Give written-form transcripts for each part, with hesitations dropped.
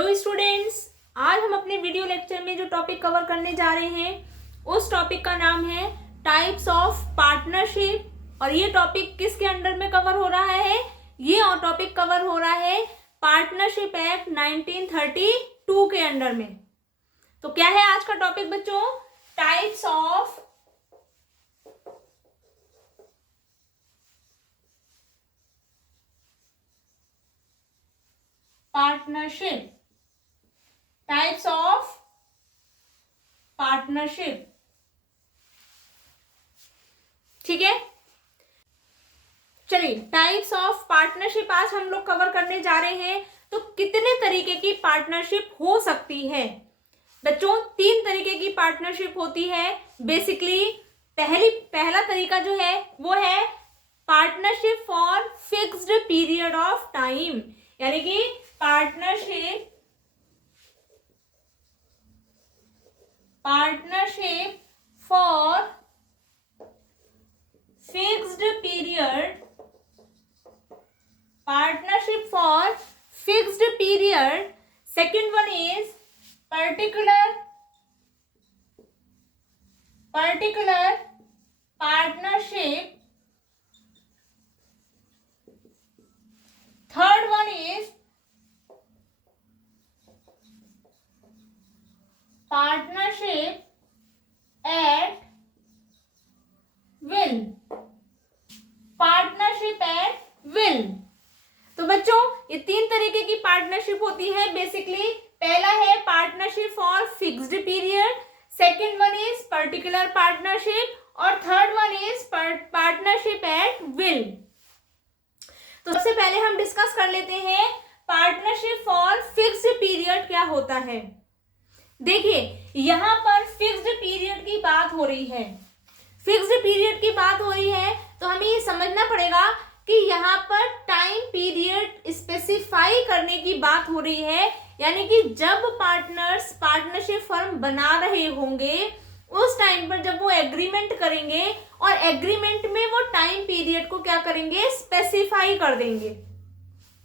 Hello students, आज हम अपने वीडियो लेक्चर में जो टॉपिक कवर करने जा रहे हैं उस टॉपिक का नाम है टाइप्स ऑफ पार्टनरशिप। और ये टॉपिक किसके अंडर में कवर हो रहा है? ये टॉपिक कवर हो रहा है पार्टनरशिप एक्ट 1932 के अंडर में। तो क्या है आज का टॉपिक बच्चों? Types of partnership. Types of partnership, ठीक है। चलिए, टाइप्स ऑफ पार्टनरशिप आज हम लोग कवर करने जा रहे हैं। तो कितने तरीके की पार्टनरशिप हो सकती है बच्चों? 3 तरीके की पार्टनरशिप होती है बेसिकली। पहला तरीका जो है वो है partnership for fixed period of time, यानी कि partnership for fixed period, partnership for fixed period. Second one is particular partnership. Third one is partnership at will. Partnership at will. तो बच्चों ये 3 तरीके की पार्टनरशिप होती है बेसिकली। पहला है partnership for fixed period, second one is particular partnership और third one is partnership at will. तो सबसे पहले हम डिस्कस कर लेते हैं पार्टनरशिप फॉर फिक्स्ड पीरियड क्या होता है। देखिए, यहां पर फिक्स्ड पीरियड की बात हो रही है। फिक्स्ड पीरियड की बात हो रही है तो हमें ये समझना पड़ेगा कि यहाँ पर टाइम पीरियड स्पेसिफाई करने की बात हो रही है, यानी कि जब पार्टनर्स पार्टनरशिप फर्म बना रहे होंगे उस टाइम पर जब वो एग्रीमेंट करेंगे और एग्रीमेंट में वो टाइम पीरियड को क्या करेंगे? स्पेसिफाई कर देंगे।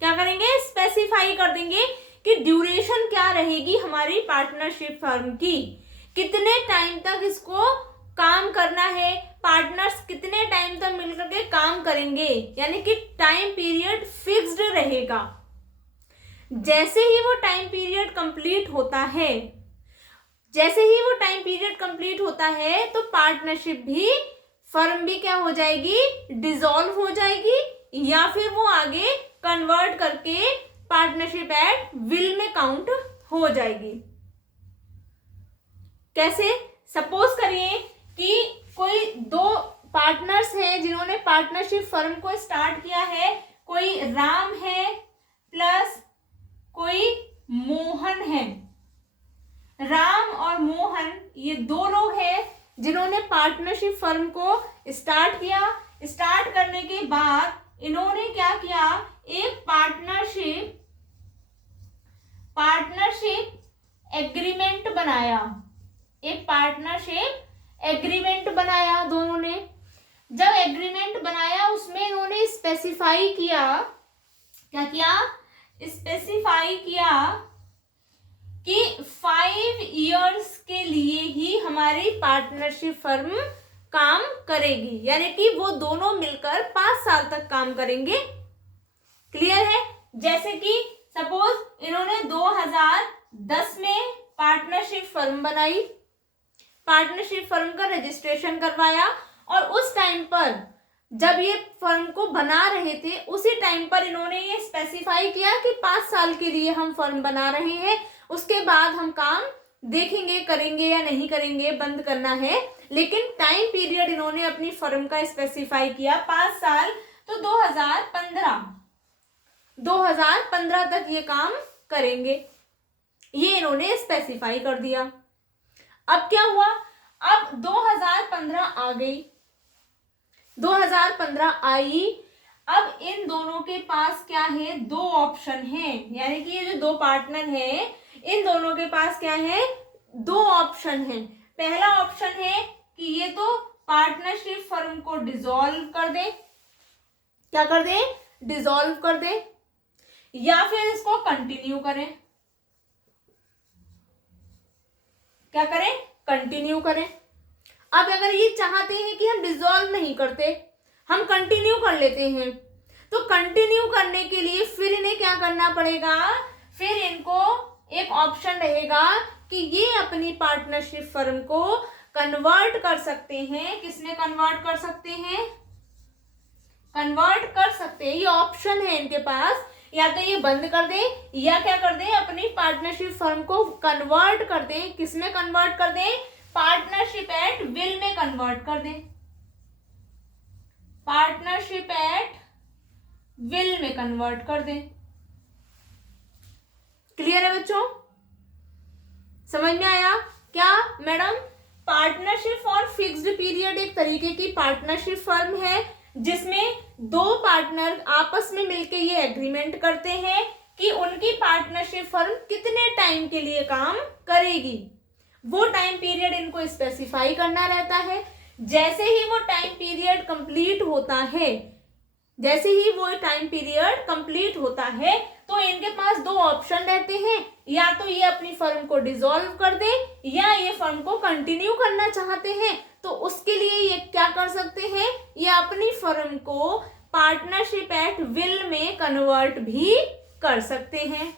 क्या करेंगे? स्पेसिफाई कर देंगे कि ड्यूरेशन क्या रहेगी हमारी पार्टनरशिप फर्म की, कितने टाइम तक इसको काम करना है, पार्टनर्स कितने टाइम तक मिलकर के काम करेंगे, यानी कि टाइम पीरियड फिक्स्ड रहेगा। जैसे ही वो टाइम पीरियड कंप्लीट होता है तो पार्टनरशिप भी फर्म भी क्या हो जाएगी? डिसॉल्व हो जाएगी, या फिर वो आगे कन्वर्ट करके पार्टनरशिप एट विल में काउंट हो जाएगी। कैसे? सपोज करिए कि कोई 2 पार्टनर्स हैं जिन्होंने पार्टनरशिप फर्म को स्टार्ट किया है। कोई राम है प्लस कोई मोहन है। राम और मोहन ये 2 लोग हैं जिन्होंने पार्टनरशिप फर्म को स्टार्ट किया। स्टार्ट करने के बाद इन्होंने क्या किया? एक पार्टनरशिप एग्रीमेंट बनाया। एक पार्टनरशिप एग्रीमेंट बनाया दोनों ने। जब एग्रीमेंट बनाया उसमें इन्होंने स्पेसिफाई किया, क्या किया? स्पेसिफाई किया कि 5 इयर्स के लिए ही हमारी पार्टनरशिप फर्म काम करेगी, यानी कि वो दोनों मिलकर 5 साल तक काम करेंगे। क्लियर है? जैसे कि सपोज इन्होंने 2010 में पार्टनरशिप फर्म बनाई, पार्टनरशिप फर्म का रजिस्ट्रेशन करवाया और उस टाइम पर जब ये फर्म को बना रहे थे उसी टाइम पर इन्होंने ये स्पेसिफाई किया कि 5 साल के लिए हम फर्म बना रहे हैं, उसके बाद हम काम देखेंगे करेंगे या नहीं करेंगे, बंद करना है। लेकिन टाइम पीरियड इन्होंने अपनी फर्म का स्पेसिफाई किया 5 साल। तो 2015 तक ये काम करेंगे, ये इन्होंने स्पेसिफाई कर दिया। अब क्या हुआ? अब 2015 आ गई, 2015 आई। अब इन दोनों के पास क्या है? 2 ऑप्शन है, यानी कि ये जो 2 पार्टनर हैं इन दोनों के पास क्या है? 2 ऑप्शन है। पहला ऑप्शन है कि ये तो पार्टनरशिप फर्म को डिसॉल्व कर दे। क्या कर दे? डिसॉल्व कर दे, या फिर इसको कंटिन्यू करें। क्या करें, कंटिन्यू करें। अब अगर ये चाहते हैं कि हम डिसॉल्व नहीं करते, हम कंटिन्यू कर लेते हैं, तो कंटिन्यू करने के लिए फिर इन्हें क्या करना पड़ेगा, फिर इनको एक ऑप्शन रहेगा कि ये अपनी पार्टनरशिप फर्म को कन्वर्ट कर सकते हैं। किसमें कन्वर्ट कर सकते हैं, कन्वर्ट कर सकते हैं, ये ऑप्शन है इनके पास। या तो ये बंद कर दे या क्या कर दे, अपनी पार्टनरशिप फर्म को कन्वर्ट कर दे। किसमें कन्वर्ट कर दे, पार्टनरशिप एट विल में कन्वर्ट कर दे, पार्टनरशिप एट विल में कन्वर्ट कर दे। क्लियर है बच्चों, समझ में आया क्या madam? Partnership for fixed period एक तरीके की पार्टनरशिप फर्म है जिसमें दो पार्टनर आपस में मिलकर ये एग्रीमेंट करते हैं कि उनकी पार्टनरशिप फर्म कितने टाइम के लिए काम करेगी। वो टाइम पीरियड इनको स्पेसिफाई करना रहता है। जैसे ही वो टाइम पीरियड कंप्लीट होता है, जैसे ही वो टाइम पीरियड कंप्लीट होता है, तो इनके पास दो ऑप्शन रहते हैं, या तो ये अपनी फर्म को डिसॉल्व कर दे या ये फर्म को कंटिन्यू करना चाहते हैं, तो उसके लिए ये क्या कर सकते हैं, ये अपनी फर्म को पार्टनरशिप एट विल में कन्वर्ट भी कर सकते हैं।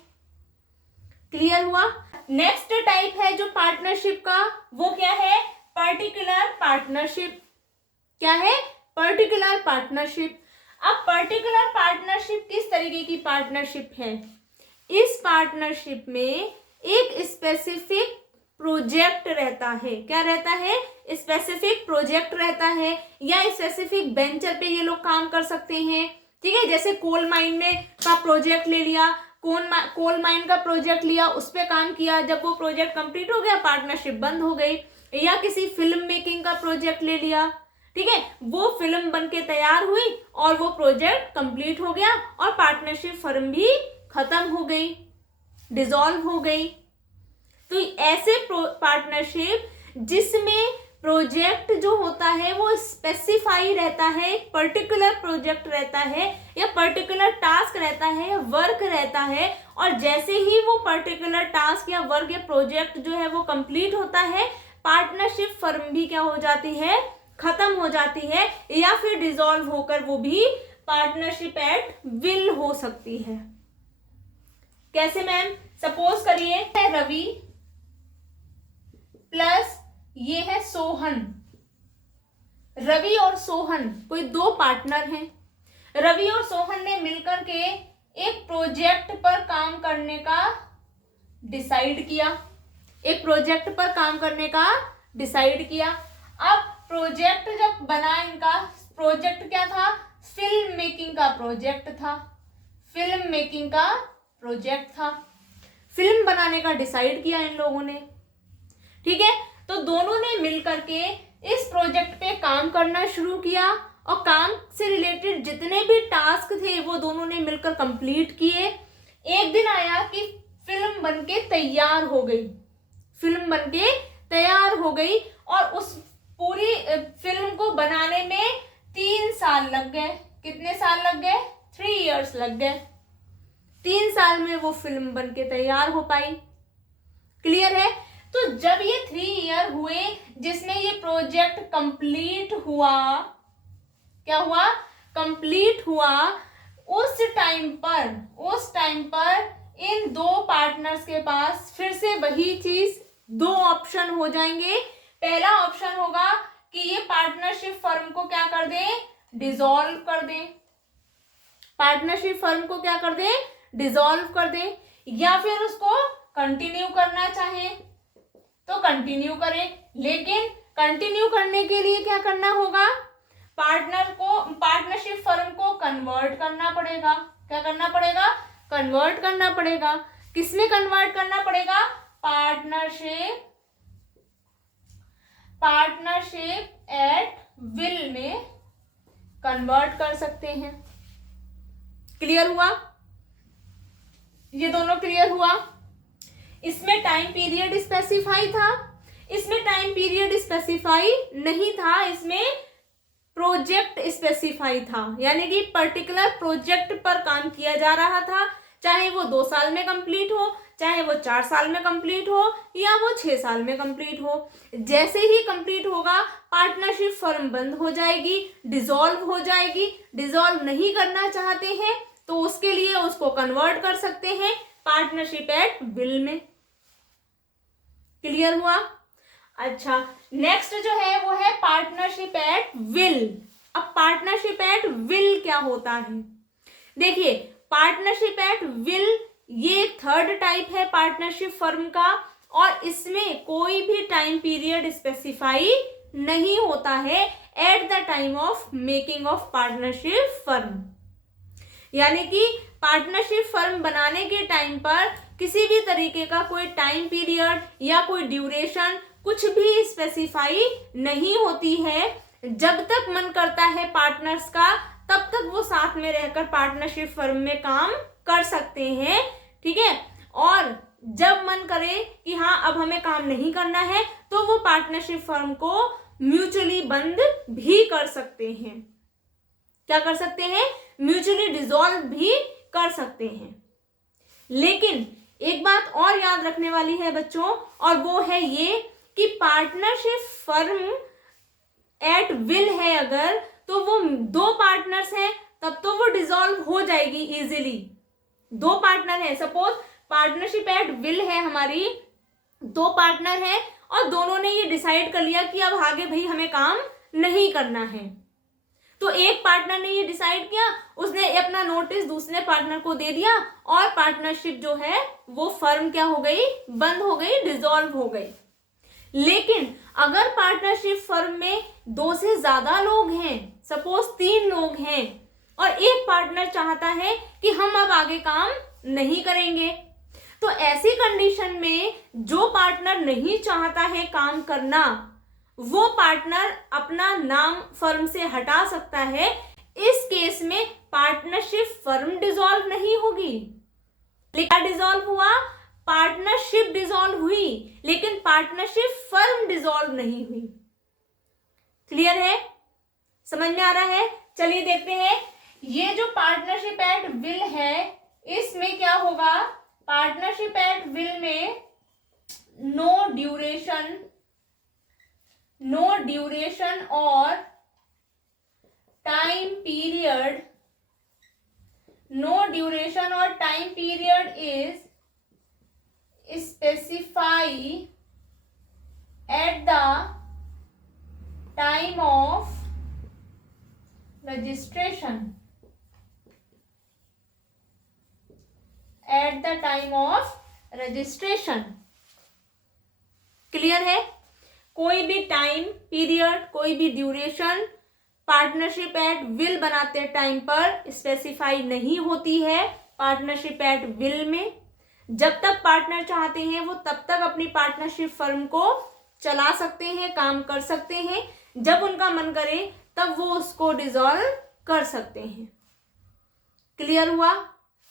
क्लियर हुआ? नेक्स्ट टाइप है जो पार्टनरशिप का, वो क्या है, पर्टिकुलर पार्टनरशिप। क्या है, पर्टिकुलर पार्टनरशिप। अब पर्टिकुलर पार्टनरशिप किस तरीके की पार्टनरशिप है? इस पार्टनरशिप में एक स्पेसिफिक प्रोजेक्ट रहता है। क्या रहता है, स्पेसिफिक प्रोजेक्ट रहता है, या स्पेसिफिक वेंचर पे ये लोग काम कर सकते हैं। ठीक है, जैसे कोल माइन में का प्रोजेक्ट ले लिया, कोल माइन का प्रोजेक्ट लिया, उस पर काम किया, जब वो प्रोजेक्ट कंप्लीट हो गया पार्टनरशिप बंद हो गई। या किसी फिल्म मेकिंग का प्रोजेक्ट ले लिया, ठीक है, वो फिल्म बनके तैयार हुई और वो प्रोजेक्ट कंप्लीट हो गया और पार्टनरशिप फर्म भी खत्म हो गई, डिसॉल्व हो गई। तो ऐसे पार्टनरशिप जिसमें प्रोजेक्ट जो होता है वो स्पेसिफाई रहता है, पर्टिकुलर प्रोजेक्ट रहता है या पर्टिकुलर टास्क रहता है या वर्क रहता है, और जैसे ही वो पर्टिकुलर टास्क या वर्क या प्रोजेक्ट जो है वो कंप्लीट होता है, पार्टनरशिप फर्म भी क्या हो जाती है, खत्म हो जाती है, या फिर डिसॉल्व होकर वो भी पार्टनरशिप एट विल हो सकती है। कैसे मैम? सपोज करिए रवि प्लस ये है सोहन। रवि और सोहन कोई दो पार्टनर हैं। रवि और सोहन ने मिलकर के एक प्रोजेक्ट पर काम करने का डिसाइड किया, एक प्रोजेक्ट पर काम करने का डिसाइड किया। अब प्रोजेक्ट जब बना, इनका प्रोजेक्ट क्या था, फिल्म मेकिंग का प्रोजेक्ट था, फिल्म मेकिंग का प्रोजेक्ट था, फिल्म बनाने का डिसाइड किया इन लोगों ने। ठीक है, तो दोनों ने मिलकर के इस प्रोजेक्ट पे काम करना शुरू किया और काम से रिलेटेड जितने भी टास्क थे वो दोनों ने मिलकर कंप्लीट किए। एक दिन आया कि फिल्म बनके तैयार हो गई, फिल्म बनके तैयार हो गई और उस पूरी फिल्म को बनाने में 3 साल लग गए। कितने साल लग गए? 3 years लग गए। 3 साल में वो फिल्म बनके तैयार हो पाई। क्लियर है? तो जब ये 3 year हुए जिसमें ये प्रोजेक्ट कंप्लीट हुआ, क्या हुआ? कंप्लीट हुआ। उस टाइम पर इन दो पार्टनर्स के पास फिर से वही चीज, दो ऑप्शन हो जाएंगे। पहला ऑप्शन होगा कि ये पार्टनरशिप फर्म को क्या कर दे, डिसॉल्व कर दे, पार्टनरशिप फर्म को क्या कर दे, डिसॉल्व कर दे, या फिर उसको कंटिन्यू करना चाहे तो कंटिन्यू करें। लेकिन कंटिन्यू करने के लिए क्या करना होगा, पार्टनरशिप फर्म को कन्वर्ट करना पड़ेगा। क्या करना पड़ेगा? कन्वर्ट करना पड़ेगा। किसमें कन्वर्ट करना पड़ेगा? पार्टनरशिप एट विल में कन्वर्ट कर सकते हैं। क्लियर हुआ? ये दोनों क्लियर हुआ? इसमें टाइम पीरियड स्पेसिफाई था, इसमें टाइम पीरियड स्पेसिफाई नहीं था, इसमें प्रोजेक्ट स्पेसिफाई था, यानी कि पर्टिकुलर प्रोजेक्ट पर काम किया जा रहा था चाहे वो 2 साल में कंप्लीट हो, चाहे वो 4 साल में कंप्लीट हो, या वो 6 साल में कंप्लीट हो। जैसे ही कंप्लीट होगा पार्टनरशिप फर्म बंद हो जाएगी, डिसॉल्व हो जाएगी। डिसॉल्व नहीं करना चाहते हैं तो उसके लिए उसको कन्वर्ट कर सकते हैं पार्टनरशिप एट विल में। क्लियर हुआ? अच्छा, नेक्स्ट जो है वो है पार्टनरशिप एट विल। अब पार्टनरशिप एट विल क्या होता है? देखिए, पार्टनरशिप एट विल ये थर्ड टाइप है पार्टनरशिप फर्म का, और इसमें कोई भी टाइम पीरियड स्पेसिफाई नहीं होता है at the time of making of partnership firm. यानी कि पार्टनरशिप फर्म बनाने के टाइम पर किसी भी तरीके का कोई टाइम पीरियड या कोई ड्यूरेशन कुछ भी स्पेसिफाई नहीं होती है। जब तक मन करता है पार्टनर्स का तब तक वो साथ में रहकर पार्टनरशिप फर्म में काम कर सकते हैं, ठीक है। और जब मन करे कि हाँ अब हमें काम नहीं करना है तो वो पार्टनरशिप फर्म को म्यूचुअली बंद भी कर सकते हैं। क्या कर सकते हैं? म्यूचुअली डिसॉल्व भी कर सकते हैं। लेकिन एक बात और याद रखने वाली है बच्चों, और वो है ये कि पार्टनरशिप फर्म एट विल है अगर, तो वो 2 पार्टनर्स हैं तब तो वो डिसॉल्व हो जाएगी इजीली। 2 पार्टनर है, सपोज पार्टनरशिप एट विल है हमारी, 2 पार्टनर है और दोनों ने ये डिसाइड कर लिया कि अब आगे भाई हमें काम नहीं करना है। तो एक पार्टनर ने ये डिसाइड किया, उसने अपना नोटिस दूसरे पार्टनर को दे दिया और पार्टनरशिप जो है वो फर्म क्या हो गई? बंद हो गई, डिसॉल्व हो गई। लेकिन अगर पार्टनरशिप फर्म में 2 से ज्यादा लोग हैं, सपोज 3 लोग हैं, और एक पार्टनर चाहता है कि हम अब आगे काम नहीं करेंगे, तो ऐसी कंडीशन में जो पार्टनर नहीं चाहता है काम करना, वो पार्टनर अपना नाम फर्म से हटा सकता है। इस केस में पार्टनरशिप फर्म डिसॉल्व नहीं होगी। लेकिन डिसॉल्व हुआ, पार्टनरशिप डिसॉल्व हुई, लेकिन पार्टनरशिप फर्म डिसॉल्व नहीं हुई। क्लियर है? समझ में आ रहा है? चलिए देखते हैं। ये जो पार्टनरशिप एट विल है इसमें क्या होगा? पार्टनरशिप एट विल में नो ड्यूरेशन और टाइम पीरियड, नो ड्यूरेशन और time period is specify at the time of registration, at the time of registration. Clear है? कोई भी टाइम पीरियड, कोई भी ड्यूरेशन पार्टनरशिप एट विल बनाते टाइम पर स्पेसिफाई नहीं होती है पार्टनरशिप एट विल में। जब तक पार्टनर चाहते हैं वो तब तक अपनी पार्टनरशिप फर्म को चला सकते हैं, काम कर सकते हैं। जब उनका मन करे तब वो उसको डिसॉल्व कर सकते हैं। क्लियर हुआ?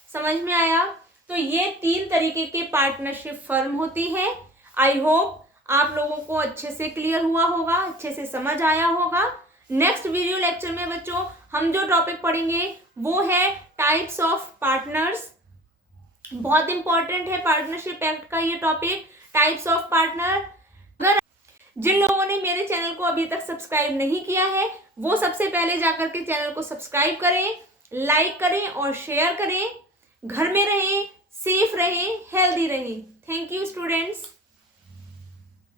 समझ में आया? तो ये 3 तरीके के पार्टनरशिप फर्म होती है। आई होप आप लोगों को अच्छे से क्लियर हुआ होगा, अच्छे से समझ आया होगा। नेक्स्ट वीडियो लेक्चर में बच्चों हम जो टॉपिक पढ़ेंगे वो है टाइप्स ऑफ पार्टनर्स। बहुत इंपॉर्टेंट है पार्टनरशिप एक्ट का ये टॉपिक, टाइप्स ऑफ पार्टनर। अगर जिन लोगों ने मेरे चैनल को अभी तक सब्सक्राइब नहीं किया है वो सबसे पहले जाकर के चैनल को सब्सक्राइब करें, लाइक करें और शेयर करें। घर में रहें, सेफ रहें, हेल्दी रहें। Thank you students.